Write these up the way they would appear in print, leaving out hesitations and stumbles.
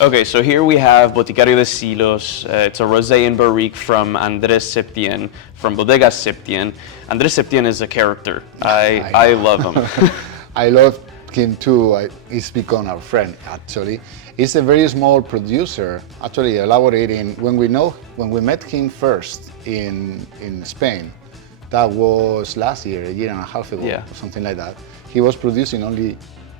Okay, so here we have Boticario de Silos. It's a rosé in barrique from Andrés Septien, from Bodegas Septien. Andrés Septien is a character. I love him. I love him too. He's become our friend, actually. He's a very small producer, actually elaborating. When we met him first in Spain, that was last year, a year and a half ago, or something like that. He was producing only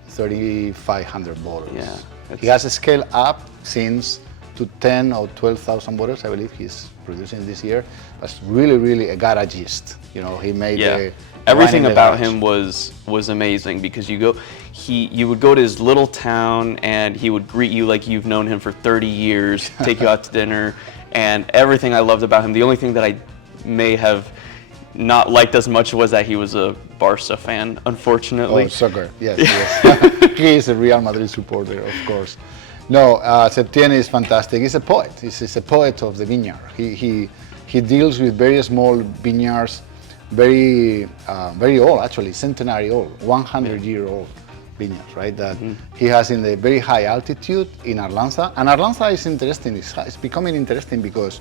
3,500 bottles. Yeah. He has scaled up since to 10 or 12,000 bottles, I believe he's producing this year. That's really a garagist. You know, he made everything about him was amazing, because you would go to his little town and he would greet you like you've known him for 30 years, take you out to dinner, and everything I loved about him. The only thing that I may have not liked as much was that he was a Barca fan, unfortunately. Oh, soccer, yes. He is a Real Madrid supporter, of course. No, Septien is fantastic. He's a poet. He's a poet of the vineyard. He deals with very small vineyards, very old, actually, centenary old, 100-year-old vineyards, right? That he has in the very high altitude in Arlanza. And Arlanza is interesting. It's becoming interesting because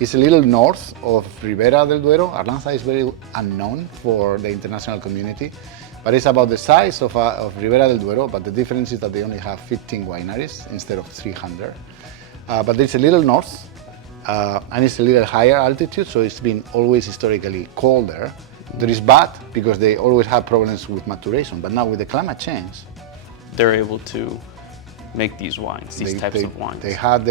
it's a little north of Ribera del Duero. Arlanza is very unknown for the international community, but it's about the size of Ribera del Duero, but the difference is that they only have 15 wineries instead of 300. But it's a little north, and it's a little higher altitude, so it's been always historically colder. That is bad because they always have problems with maturation, but now with the climate change, they're able to make these wines, these types of wines. They have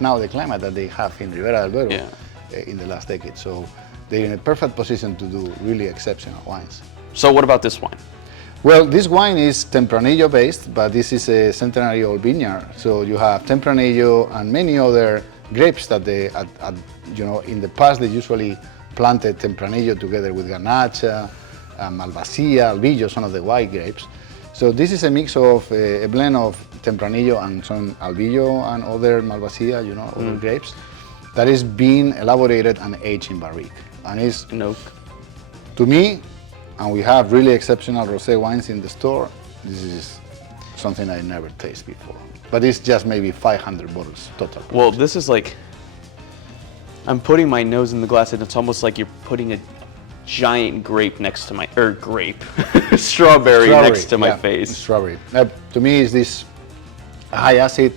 now the climate that they have in Ribera del Duero in the last decade, so they're in a perfect position to do really exceptional wines. So what about this wine? Well, this wine is Tempranillo based, but this is a centenary old vineyard. So you have Tempranillo and many other grapes that in the past they usually planted Tempranillo together with Garnacha, Malvasia, Albillo, some of the white grapes. So this is a mix of a blend of Tempranillo and some Albillo and other Malvasia, other grapes, that is being elaborated and aged in barrique. And it's, to me, and we have really exceptional rosé wines in the store, this is something I never tasted before. But it's just maybe 500 bottles total. Well, this is like, I'm putting my nose in the glass and it's almost like you're putting a giant grape next to my, strawberry next to my face. Strawberry. To me, is this high acid,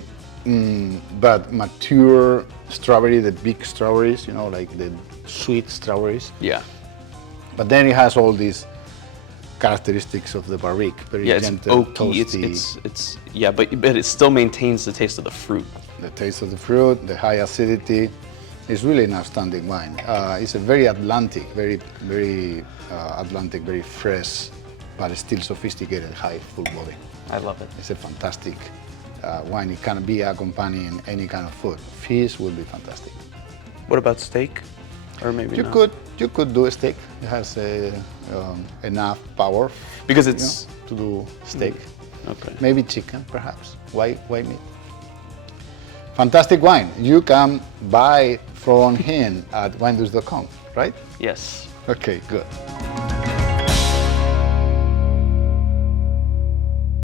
but mature strawberry, the big strawberries, like the sweet strawberries. Yeah. But then it has all these characteristics of the barrique, very gentle, it's oaky, toasty. But it still maintains the taste of the fruit. The taste of the fruit, the high acidity. It's really an outstanding wine. It's a very Atlantic, very Atlantic, very fresh, but still sophisticated, high, full body. I love it. It's a fantastic wine. It can be accompanying any kind of food. Fish would be fantastic. What about steak? Or maybe you could do a steak. It has enough power because it's to do steak. Okay. Maybe chicken, perhaps. White meat. Fantastic wine. You can buy from him at winedoos.com, right? Yes. Okay, good.